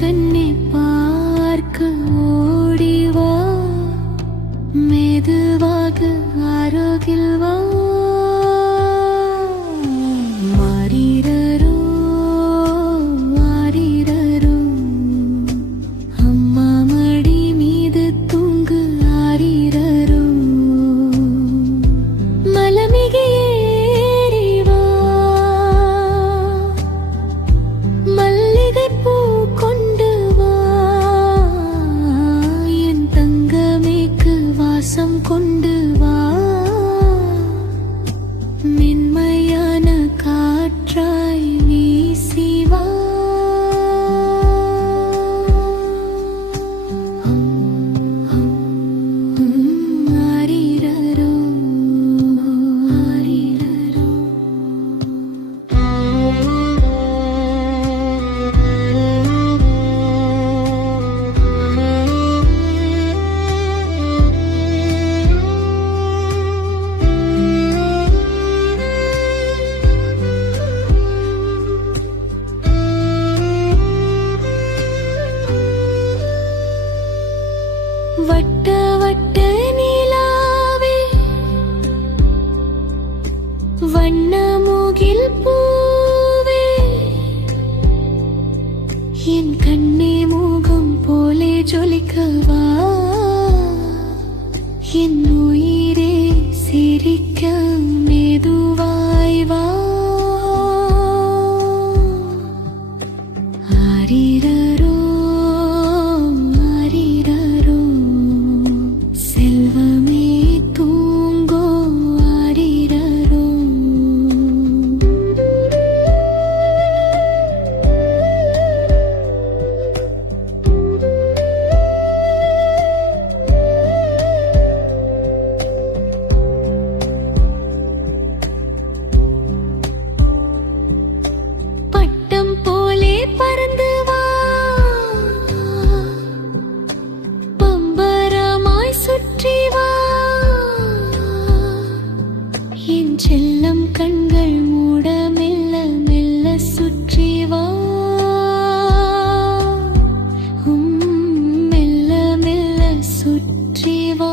கண்ணே பார்க்க ஓடிவா, மெதுவாக அருகில் வா. மாறிரரோ மாறிரரோ, அம்மா மடி மீது தூங்கு ஆரிரரோ. மலமிகை ஏறி வா, மல்லிகை பூ கொண்டு வா, என் தங்கமேக்கு வாசம் கொண்டு வா. மென்மையான காற்றாய் வீசி வா. ஆரிரரோ ஆரிரரோ. வட்ட வட்ட நிலாவே, வண்ணமுகில் பூவே, என் கண்ணே முகம் போலே ஜொலிக்கவா. என் உயிரே சிரிக்க மெதுவாய் வா. ஆரிரரோ ஆரிரரோ, செல்வமே தூங்கோ ஆரிரரோ. பட்டம் போலே பறந்து வா, பம்பரமாய் சுற்றி வா. என் செல்லம் கண்கள் மூட மெல்ல மெல்ல சுற்றி வா. மெல்ல மெல்ல சுற்றி வா.